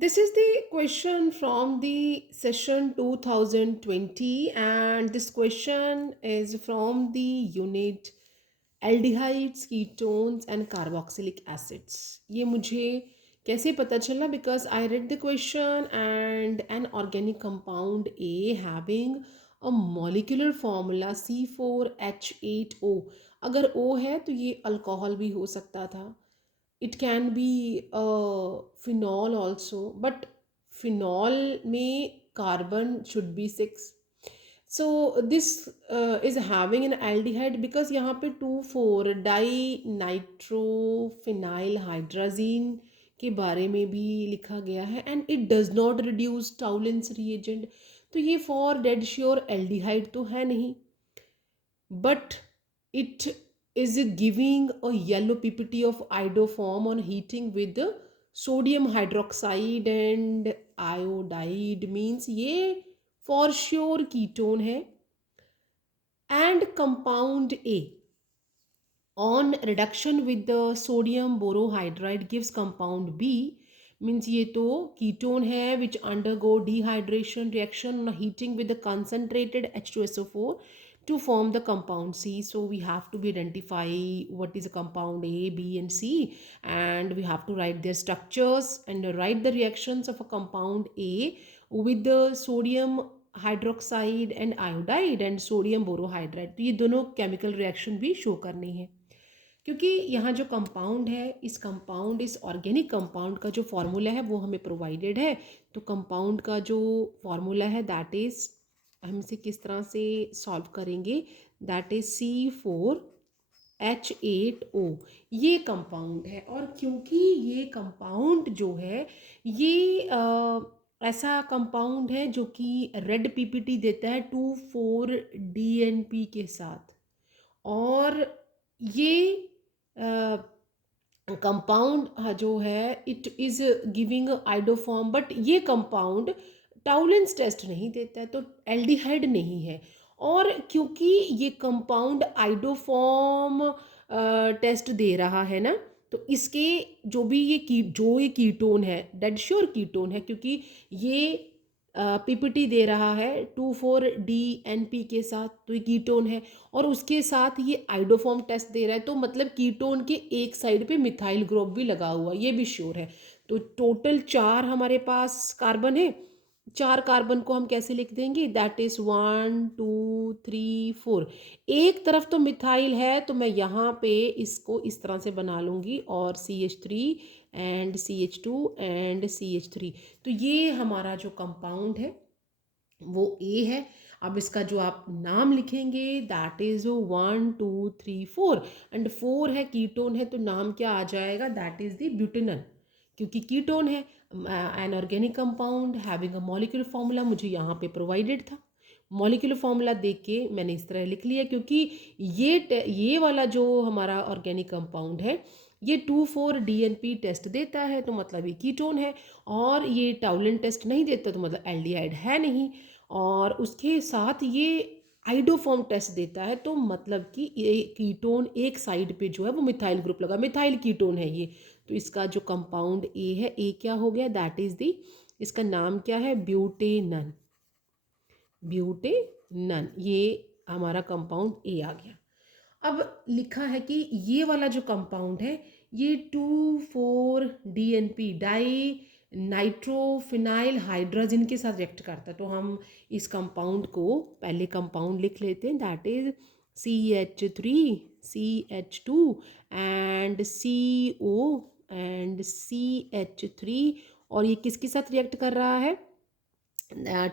This is the question from the session 2020, and this question is from the unit aldehydes, ketones and carboxylic acids. ये मुझे कैसे पता चला? Because I read the question and an organic compound A having a molecular formula C4H8O. अगर O है तो ये alcohol भी हो सकता था. It can be phenol also, but phenol may carbon should be 6. So this is having an aldehyde because यहाँ पे 2,4 डाई नाइट्रोफिनाइल हाइड्राजीन के बारे में भी लिखा गया है and it does not reduce Tollens reagent. तो ये फॉर डेड श्योर एल्डिहाइड तो है नहीं, but it is giving a yellow ppt of iodoform on heating with the sodium hydroxide and iodide, means ये for sure ketone है. And compound A on reduction with the sodium borohydride gives compound B, means ये तो ketone है which undergo dehydration reaction on heating with the concentrated H2SO4 to form the compound C. So we have to be identify what is a compound A, B and C, and we have to write their structures and write the reactions of a compound A with the sodium hydroxide and iodide and sodium borohydride. तो ये दोनों chemical reaction भी show करनी है, क्योंकि यहाँ जो compound है इस ऑर्गेनिक कंपाउंड का जो फॉर्मूला है वो हमें प्रोवाइडेड है. तो कंपाउंड का जो फॉर्मूला है दैट इज हम इसे किस तरह से सॉल्व करेंगे, दैट इज C4H8O. ये कंपाउंड है और क्योंकि ये कंपाउंड जो है ये ऐसा कंपाउंड है जो कि रेड पीपीटी देता है 2,4-DNP के साथ, और ये कंपाउंड जो है it is giving iodoform, but ये कंपाउंड टाउलेंस टेस्ट नहीं देता है तो एल्डिहाइड नहीं है. और क्योंकि ये कंपाउंड आइडोफॉर्म टेस्ट दे रहा है ना, तो इसके जो भी ये कीटोन है डेड श्योर कीटोन है, क्योंकि ये पीपीटी दे रहा है 2,4-DNP के साथ, तो ये कीटोन है. और उसके साथ ये आइडोफॉर्म टेस्ट दे रहा है, तो मतलब कीटोन के एक साइड पे मिथाइल ग्रुप भी लगा हुआ, ये भी श्योर है. तो टोटल 4 हमारे पास कार्बन है. 4 कार्बन को हम कैसे लिख देंगे, दैट इज 1 2 3 4. एक तरफ तो मिथाइल है तो मैं यहाँ पे इसको इस तरह से बना लूँगी और CH3 and CH2 and CH3. तो ये हमारा जो कंपाउंड है वो ए है. अब इसका जो आप नाम लिखेंगे दैट इज 1 2 3 4 एंड 4 है कीटोन है, तो नाम क्या आ जाएगा, दैट इज द ब्यूटेनॉल, क्योंकि कीटोन है. An organic compound having a molecular formula मुझे यहाँ पे प्रोवाइडेड था. मॉलिक्यूलर फॉर्मूला देख के मैंने इस तरह लिख लिया, क्योंकि ये वाला जो हमारा ऑर्गेनिक कंपाउंड है ये 2,4-DNP टेस्ट देता है, तो मतलब ये कीटोन है. और ये टाउलेंट टेस्ट नहीं देता, तो मतलब एल्डिहाइड है नहीं. और उसके साथ ये आइडोफॉर्म टेस्ट देता है, तो मतलब कि ये कीटोन एक साइड पे जो है वो मिथाइल ग्रुप लगा, मिथाइल कीटोन है ये. तो इसका जो कंपाउंड ए है, ए क्या हो गया, दैट इज दी, इसका नाम क्या है, ब्यूटेनन. ब्यूटेनन ये हमारा कंपाउंड ए आ गया. अब लिखा है कि ये वाला जो कंपाउंड है ये 2,4-DNP डाई नाइट्रोफिनाइल हाइड्रोजन के साथ रिएक्ट करता है. तो हम इस कंपाउंड को पहले कंपाउंड लिख लेते हैं, that is CH3 CH2 and CO and CH3. और ये किसके साथ रिएक्ट कर रहा है,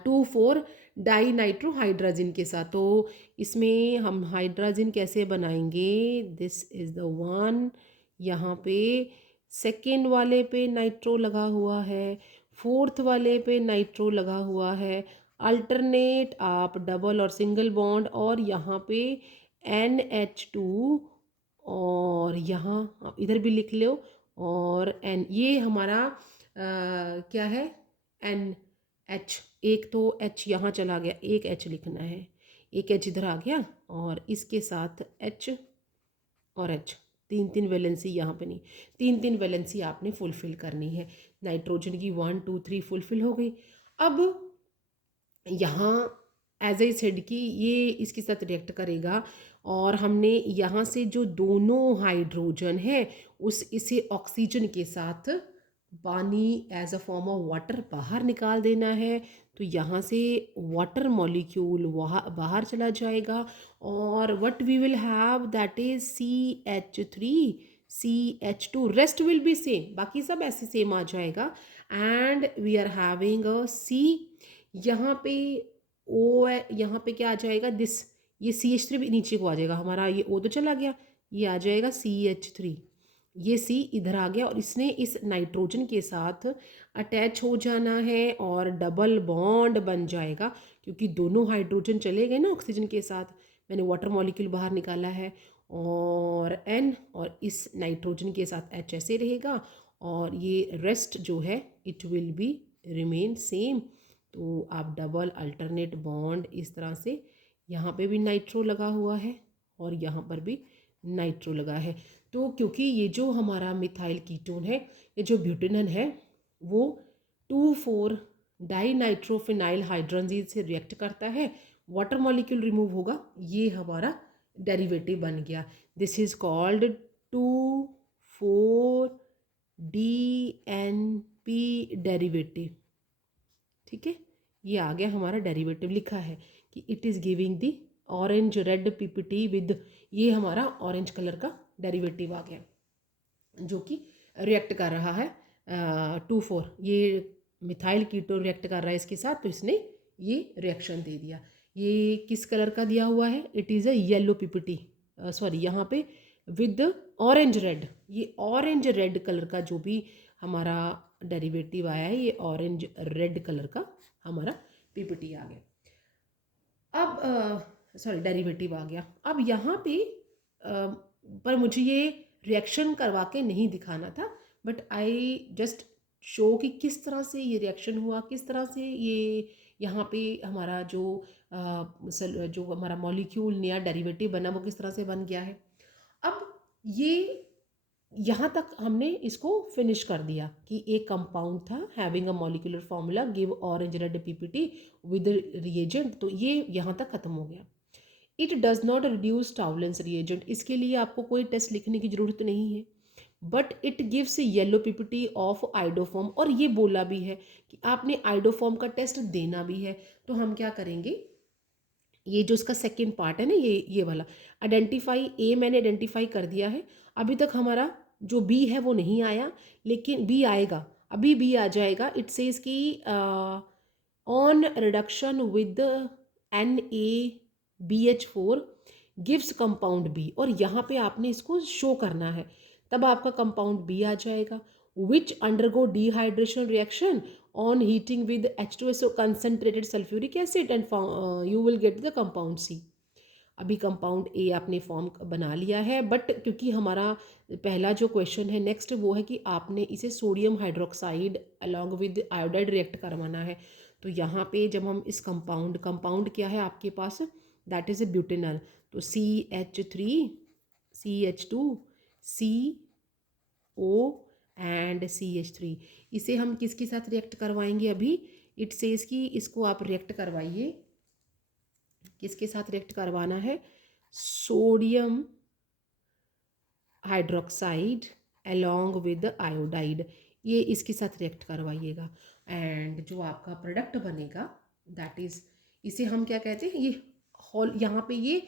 2,4 डाई नाइट्रोहाइड्राजिन के साथ. तो इसमें हम हाइड्राजिन कैसे बनाएंगे, दिस इज द वन. यहाँ पे सेकेंड वाले पे नाइट्रो लगा हुआ है, फोर्थ वाले पे नाइट्रो लगा हुआ है. अल्टरनेट आप डबल और सिंगल बॉन्ड, और यहाँ पे NH2, और यहाँ आप इधर भी लिख लो, और N ये हमारा क्या है, NH. एक तो H यहाँ चला गया, एक H लिखना है, एक H इधर आ गया और इसके साथ H और H. तीन तीन वैलेंसी यहाँ पे नहीं, तीन तीन वैलेंसी आपने फुलफिल करनी है। नाइट्रोजन की 1 2 3 फुलफिल हो गई। अब यहाँ एज आई सेड कि ये इसके साथ रिएक्ट करेगा और हमने यहाँ से जो दोनों हाइड्रोजन है उस इसे ऑक्सीजन के साथ पानी as a form of water बाहर निकाल देना है। तो यहाँ से वाटर मॉलिक्यूल वहाँ बाहर चला जाएगा और what we will have that is CH3 CH2, rest will be same, बाकी सब ऐसे सेम आ जाएगा। And we are having a C, यहाँ पे O है, यहाँ पे क्या आ जाएगा दिस, ये CH3 भी नीचे को आ जाएगा हमारा, ये O तो चला गया, ये आ जाएगा CH3, ये C इधर आ गया और इसने इस नाइट्रोजन के साथ अटैच हो जाना है और डबल बॉन्ड बन जाएगा क्योंकि दोनों हाइड्रोजन चले गए ना ऑक्सीजन के साथ, मैंने वाटर मॉलिक्यूल बाहर निकाला है और N और इस नाइट्रोजन के साथ H ऐसे रहेगा और ये रेस्ट जो है it will be remain same. तो आप डबल अल्टरनेट बॉन्ड इस तरह से, यहाँ पे भी नाइट्रो लगा हुआ है और यहाँ पर भी नाइट्रो लगा है। तो क्योंकि ये जो हमारा मिथाइल कीटोन है, ये जो ब्यूटेनन है वो 2,4 डाई नाइट्रोफिनाइल हाइड्रोजन से रिएक्ट करता है, वाटर मॉलिक्यूल रिमूव होगा, ये हमारा डेरिवेटिव बन गया। This is called 2,4-DNP derivative. ठीक है, ये आ गया हमारा डेरिवेटिव, लिखा है कि it is giving the orange red PPT with, ये हमारा ऑरेंज कलर का डेरिवेटिव आ गया जो कि रिएक्ट कर रहा है 2,4, ये मिथाइल कीटोन रिएक्ट कर रहा है इसके साथ, तो इसने ये रिएक्शन दे दिया। ये किस कलर का दिया हुआ है, it is a yellow PPT, sorry यहाँ पे विद ऑरेंज रेड, ये ऑरेंज रेड कलर का जो भी हमारा डेरिवेटिव आया है, ये ऑरेंज रेड कलर का हमारा PPT आ गया। अब सॉरी डेरिवेटिव आ गया। अब यहाँ पे पर मुझे ये रिएक्शन करवा के नहीं दिखाना था, बट आई जस्ट शो कि किस तरह से ये रिएक्शन हुआ, किस तरह से ये यहाँ पे हमारा जो हमारा मॉलिक्यूल नया डेरिवेटिव बना वो किस तरह से बन गया है। अब ये यहाँ तक हमने इसको फिनिश कर दिया कि एक कंपाउंड था having a molecular formula give orange red PPT with reagent, तो ये यहाँ तक खत्म हो गया। It does not reduce Tollens reagent, इसके लिए आपको कोई टेस्ट लिखने की जरूरत नहीं है, but it gives yellow PPT of iodoform, और ये बोला भी है कि आपने आइडोफॉर्म का टेस्ट देना भी है। तो हम क्या करेंगे, ये जो इसका सेकेंड पार्ट है ना, ये वाला आइडेंटिफाई, ए मैंने आइडेंटिफाई कर दिया है, अभी तक हमारा जो बी है वो नहीं आया, लेकिन बी आएगा, अभी बी आ जाएगा। इट सेज कि on reduction with NaBH4 gives compound B, और यहाँ पे आपने इसको शो करना है, तब आपका कंपाउंड बी आ जाएगा। Which undergo dehydration reaction on heating with H2SO concentrated sulfuric acid and you will get the compound C। अभी कंपाउंड ए आपने फॉर्म बना लिया है, बट क्योंकि हमारा पहला जो क्वेश्चन है नेक्स्ट वो है कि आपने इसे sodium hydroxide along with iodide react करवाना है। तो यहाँ पे जब हम इस कंपाउंड क्या है आपके पास, दैट इज़ ए ब्यूटेनल, तो CH3 CH2 CO and CH3, इसे हम किसके साथ रिएक्ट करवाएंगे, अभी इट सेज कि इसको आप रिएक्ट करवाइए, किसके साथ रिएक्ट करवाना है, sodium hydroxide along with iodide, ये इसके साथ रिएक्ट करवाइएगा। एंड जो आपका प्रोडक्ट बनेगा दैट इज़, इसे हम क्या कहते हैं, ये हॉल, यहाँ पे ये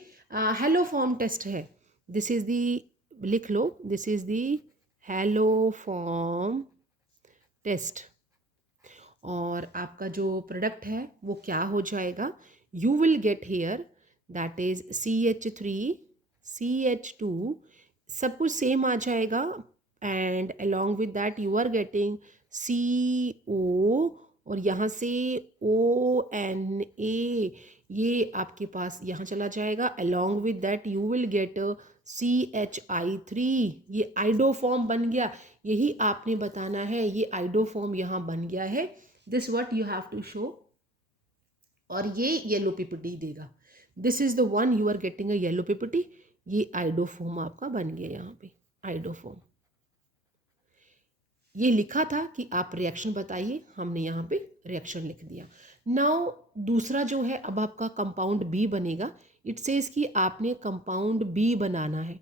हेलो फॉर्म टेस्ट है, दिस इज़ दी, लिख लो, this is the haloform test. और आपका जो प्रोडक्ट है वो क्या हो जाएगा, you will get here that is CH3 CH2, सब कुछ सेम आ जाएगा, and along with that you are getting CO, और यहाँ से ONA, ये आपके पास यहाँ चला जाएगा, along with that you will gate CHI3, ये आइडोफॉर्म बन गया, यही आपने बताना है, ये आइडोफॉर्म यहाँ बन गया है, this what you have to show, और ये येलो PPT देगा, this is the one you are getting a yellow PPT, ये आइडोफॉर्म आपका बन गया यहाँ पे। आइडोफॉर्म। ये लिखा था कि आप रिएक्शन बताइए, हमने यहाँ पे रिएक्शन लिख दिया। नाउ दूसरा जो है, अब आपका कंपाउंड बी बनेगा। इट सेज कि आपने कंपाउंड बी बनाना है,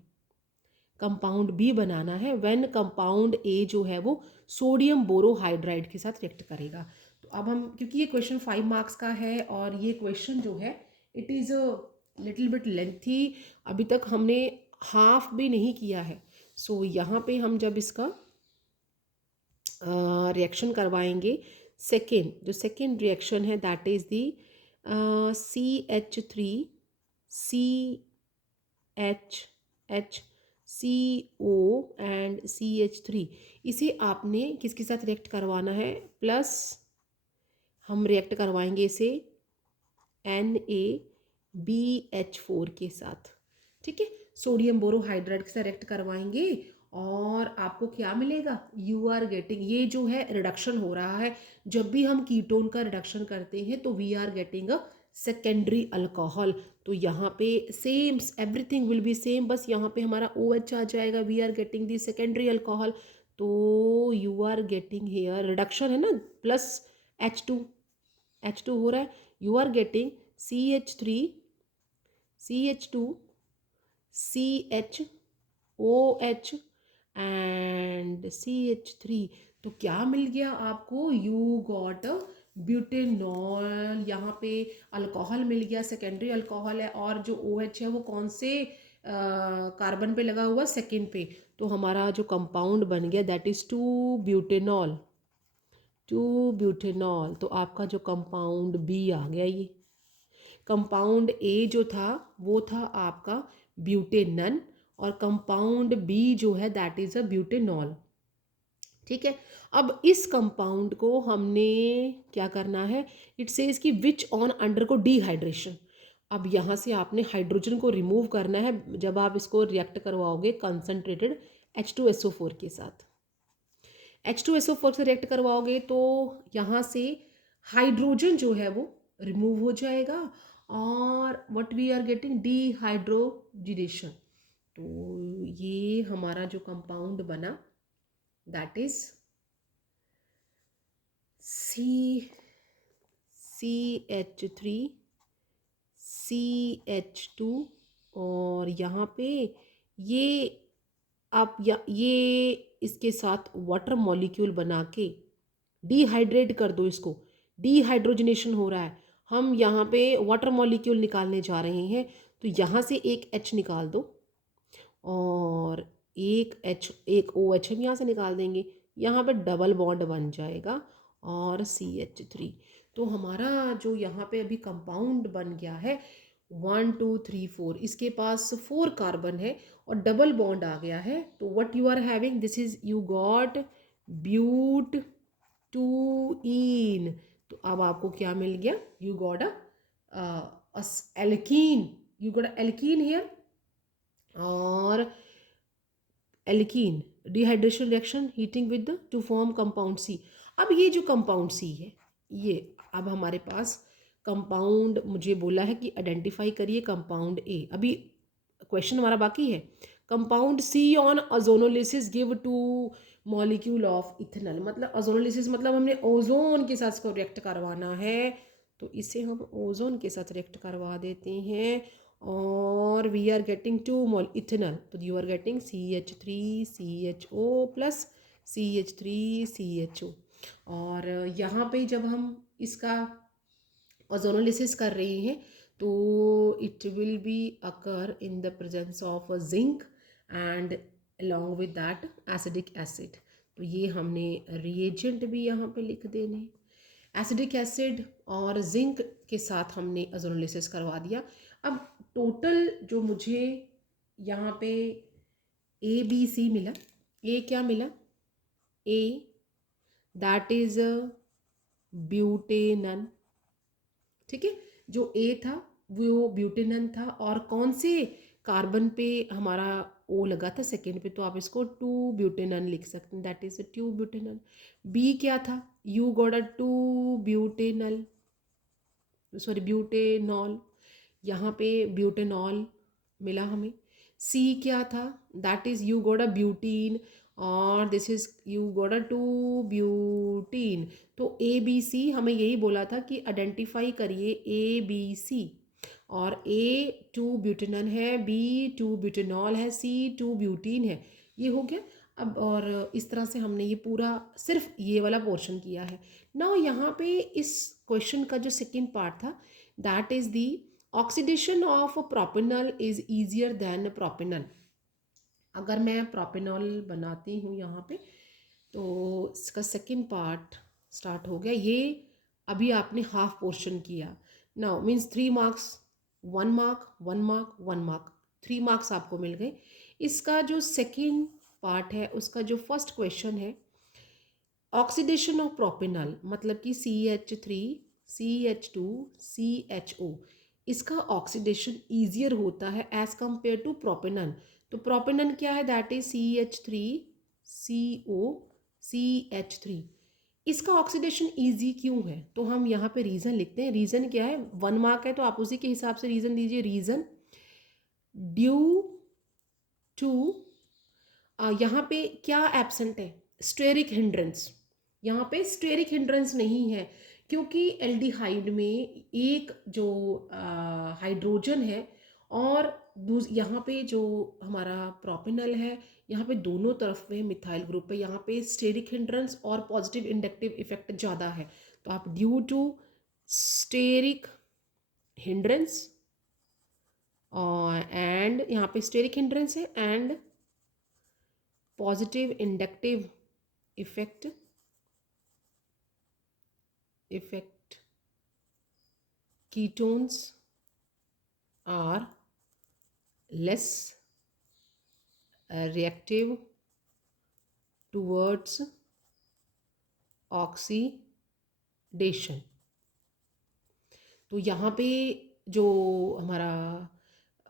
कंपाउंड बी बनाना है व्हेन कंपाउंड ए जो है वो सोडियम बोरोहाइड्राइड के साथ रिएक्ट करेगा। तो अब हम, क्योंकि ये क्वेश्चन 5 मार्क्स का है और ये क्वेश्चन जो है it is a little bit lengthy, अभी तक हमने हाफ भी नहीं किया है। सो यहाँ पे हम जब इसका रिएक्शन करवाएंगे, सेकेंड जो सेकेंड रिएक्शन है that is the CH3 CH CO and CH3। इसे आपने किसके साथ रिएक्ट करवाना है, प्लस हम रिएक्ट करवाएंगे इसे NaBH4 के साथ। ठीक है, सोडियम बोरोहाइड्राइड के साथ रिएक्ट करवाएंगे और आपको क्या मिलेगा, यू आर गेटिंग, ये जो है रिडक्शन हो रहा है। जब भी हम कीटोन का रिडक्शन करते हैं तो we are getting a secondary alcohol. तो यहाँ पे same everything will be same, बस यहाँ पे हमारा OH आ जाएगा, we are getting the secondary alcohol. तो you are getting here reduction है ना, प्लस H2 हो रहा है, you are getting CH3 CH2 CHOH and CH3। तो क्या मिल गया आपको, यू गॉट ब्यूटेनॉल। यहाँ पे अल्कोहल मिल गया, सेकेंडरी अल्कोहल है, और जो OH है वो कौन से कार्बन पे लगा हुआ, सेकेंड पे। तो हमारा जो कंपाउंड बन गया दैट इज 2 ब्यूटेनॉल, 2 ब्यूटेनॉल। तो आपका जो कंपाउंड बी आ गया, ये कंपाउंड ए जो था वो था आपका ब्यूटेनन, और कंपाउंड बी जो है दैट इज अ ब्यूटेनॉल। ठीक है, अब इस कंपाउंड को हमने क्या करना है, इट सेज कि विच ऑन अंडर को डिहाइड्रेशन। अब यहाँ से आपने हाइड्रोजन को रिमूव करना है जब आप इसको रिएक्ट करवाओगे कंसनट्रेटेड H2SO4 के साथ। H2SO4 से रिएक्ट करवाओगे तो यहाँ से हाइड्रोजन जो है वो रिमूव हो जाएगा और what we are getting, dehydrogenation. तो ये हमारा जो कंपाउंड बना दैट इज CH3 CH2, और यहाँ पे ये आप ये इसके साथ वाटर मॉलिक्यूल बना के डिहाइड्रेट कर दो इसको, डिहाइड्रोजनेशन हो रहा है। हम यहाँ पे वाटर मॉलिक्यूल निकालने जा रहे हैं, तो यहाँ से एक H निकाल दो और एक OH हम यहाँ से निकाल देंगे, यहाँ पे डबल बॉन्ड बन जाएगा और CH3। तो हमारा जो यहाँ पे अभी कंपाउंड बन गया है 1 2 3 4, इसके पास 4 कार्बन है और डबल बॉन्ड आ गया है। तो what you are having, this is you got but 2 ene. तो अब आपको क्या मिल गया, you got a alkene, you got alkene here, और alkene dehydration reaction heating with to form compound C. अब ये जो कंपाउंड सी है, ये अब हमारे पास कंपाउंड मुझे बोला है कि आइडेंटिफाई करिए कंपाउंड ए। अभी क्वेश्चन हमारा बाकी है। Compound C on ozonolysis give two molecule of ethanol, मतलब ओजोनोलिसिस मतलब हमने ओजोन के साथ इसको रिएक्ट करवाना है, तो इसे हम ओजोन के साथ रिएक्ट करवा देते हैं और we are getting 2 mole ethanol. तो you are getting CH3CHO plus CH3CHO। और यहाँ पे जब हम इसका ओजोनोलिसिस कर रहे हैं तो it will be occur in the presence of zinc and along with that acidic acid. तो ये हमने रिएजेंट भी यहाँ पे लिख देने, एसिडिक एसिड और जिंक के साथ हमने ओजोनोलिसिस करवा दिया। अब टोटल जो मुझे यहाँ पे ABC मिला, ए क्या मिला, ए दैट इज ब्यूटेनन। ठीक है, जो ए था वो ब्यूटेनन था, और कौन से कार्बन पे हमारा ओ लगा था सेकेंड पे, तो आप इसको 2 ब्यूटेनन लिख सकते हैं, दैट इज 2 ब्यूटेनन। बी क्या था, you got a 2 butanal, sorry butanol, यहाँ पे ब्यूटेनॉल मिला हमें। सी क्या था, that is you got a butene, और this is you got a two butene. तो ए बी सी हमें यही बोला था कि आइडेंटिफाई करिए ए बी सी, और ए टू ब्यूटेनल है, बी टू ब्यूटेनॉल है, सी टू ब्यूटीन है। ये हो गया। अब और इस तरह से हमने ये पूरा सिर्फ ये वाला पोर्शन किया है। नाउ यहाँ पे इस क्वेश्चन का जो सेकंड पार्ट था, that is the oxidation of propanol is easier than propanol. अगर मैं प्रोपेनॉल बनाती हूँ यहाँ पे, तो इसका सेकंड पार्ट स्टार्ट हो गया। ये अभी आपने हाफ पोर्शन किया। Now means 3 marks, 1 mark, 1 mark, 1 mark, 3 marks आपको मिल गए। इसका जो सेकंड पार्ट है, उसका जो फर्स्ट क्वेश्चन है, ऑक्सीडेशन ऑफ प्रोपेनॉल, मतलब कि CH3 CH2 CHO, इसका ऑक्सीडेशन ईजियर होता है एज कंपेयर टू प्रोपेनॉल। तो प्रोपेनॉल क्या है, दैट इज CH3CO CH3। इसका ऑक्सीडेशन ईजी क्यों है, तो हम यहाँ पे रीज़न लिखते हैं। रीज़न क्या है, 1 मार्क है तो आप उसी के हिसाब से रीज़न दीजिए। रीज़न ड्यू टू, यहाँ पे क्या एब्सेंट है, स्टेरिक हिंड्रेंस। यहाँ पे स्टेरिक हिंड्रेंस नहीं है, क्योंकि एल्डिहाइड में एक जो हाइड्रोजन है, और यहाँ पे जो हमारा प्रोपेनॉल है, यहाँ पे दोनों तरफ में मिथाइल ग्रुप है। यहाँ पे स्टेरिक हिंड्रेंस और पॉजिटिव इंडक्टिव इफेक्ट ज़्यादा है। तो आप ड्यू टू स्टेरिक हिंड्रेंस, और एंड यहाँ पे स्टेरिक हिंड्रेंस है, and positive inductive effect ketones are less reactive towards oxidation। तो यहाँ पे जो हमारा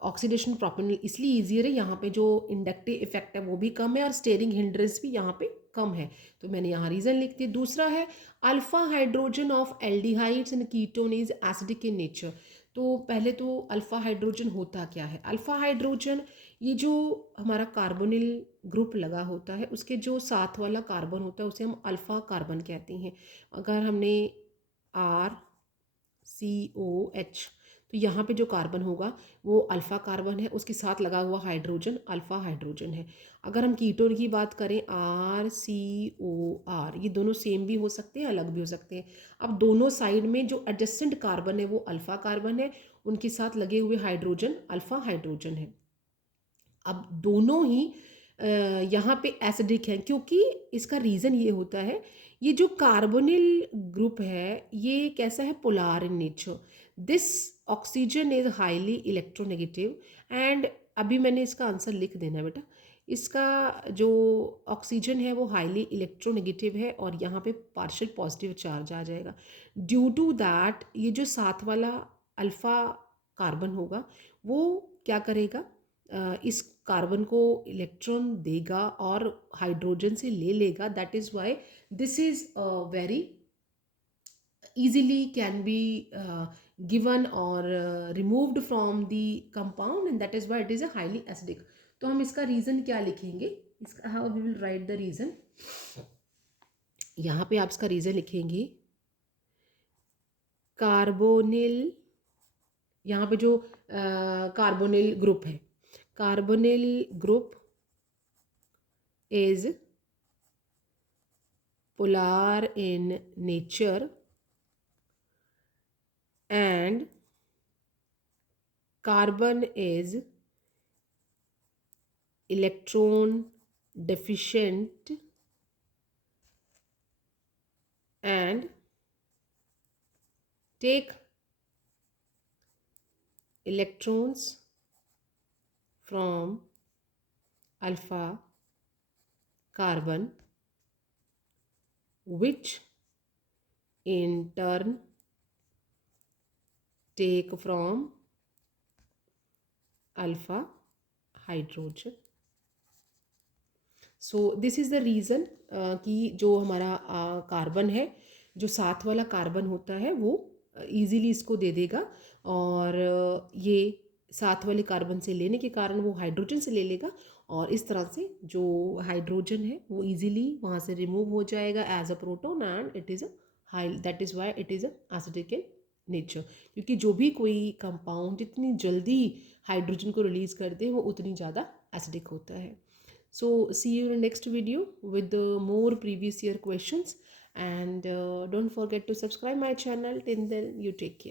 ऑक्सीडेशन प्रोपेनॉल इसलिए ईजियर है, यहाँ पे जो इंडक्टिव इफेक्ट है वो भी कम है, और स्टेरिंग हिंड्रेंस भी यहाँ पे कम है। तो मैंने यहाँ रीज़न लिख दिया। दूसरा है alpha hydrogen of aldehydes and ketone is acidic in nature. तो पहले तो अल्फा हाइड्रोजन होता क्या है। अल्फा हाइड्रोजन, ये जो हमारा कार्बोनिल ग्रुप लगा होता है, उसके जो साथ वाला कार्बन होता है उसे हम अल्फा कार्बन कहते हैं। अगर हमने RCOH, तो यहाँ पे जो कार्बन होगा वो अल्फ़ा कार्बन है, उसके साथ लगा हुआ हाइड्रोजन अल्फ़ा हाइड्रोजन है। अगर हम कीटोन की बात करें, RCOR, ये दोनों सेम भी हो सकते हैं, अलग भी हो सकते हैं। अब दोनों साइड में जो एडजेसेंट कार्बन है वो अल्फ़ा कार्बन है, उनके साथ लगे हुए हाइड्रोजन अल्फ़ा हाइड्रोजन है। अब दोनों ही यहाँ पे एसिडिक हैं, क्योंकि इसका रीज़न ये होता है, ये जो कार्बोनिल ग्रुप है ये कैसा है, polar in nature. This oxygen is highly electronegative and, अभी मैंने इसका आंसर लिख देना बेटा। इसका जो ऑक्सीजन है वो हाईली इलेक्ट्रोनेगेटिव है, और यहाँ पे पार्शियल पॉजिटिव चार्ज आ जाएगा। ड्यू टू दैट ये जो साथ वाला अल्फ़ा कार्बन होगा वो क्या करेगा, इस कार्बन को इलेक्ट्रॉन देगा और हाइड्रोजन से ले लेगा। That is why this is very easily can be given or removed from the compound, and that is why it is a highly acidic। तो हम इसका रीज़न क्या लिखेंगे, इसका how we will write the reason। यहाँ पे आप इसका रीज़न लिखेंगे, कार्बोनिल, यहाँ पे जो कार्बोनिल ग्रुप है, carbonyl group is polar in nature and carbon is electron deficient and take electrons from alpha carbon, which in turn take from alpha hydrogen। So this is the reason कि जो हमारा carbon है, जो साथ वाला carbon होता है वो ईज़िली इसको दे देगा, और ये साथ वाले कार्बन से लेने के कारण वो हाइड्रोजन से ले लेगा, और इस तरह से जो हाइड्रोजन है वो इजीली वहाँ से रिमूव हो जाएगा as a proton, and it is a high, that is why it is a acidic in nature. क्योंकि जो भी कोई कंपाउंड जितनी जल्दी हाइड्रोजन को रिलीज कर दे वो उतनी ज़्यादा एसिडिक होता है। So see you in next video with more previous year questions, and don't forget to subscribe my channel. Till then, you take care.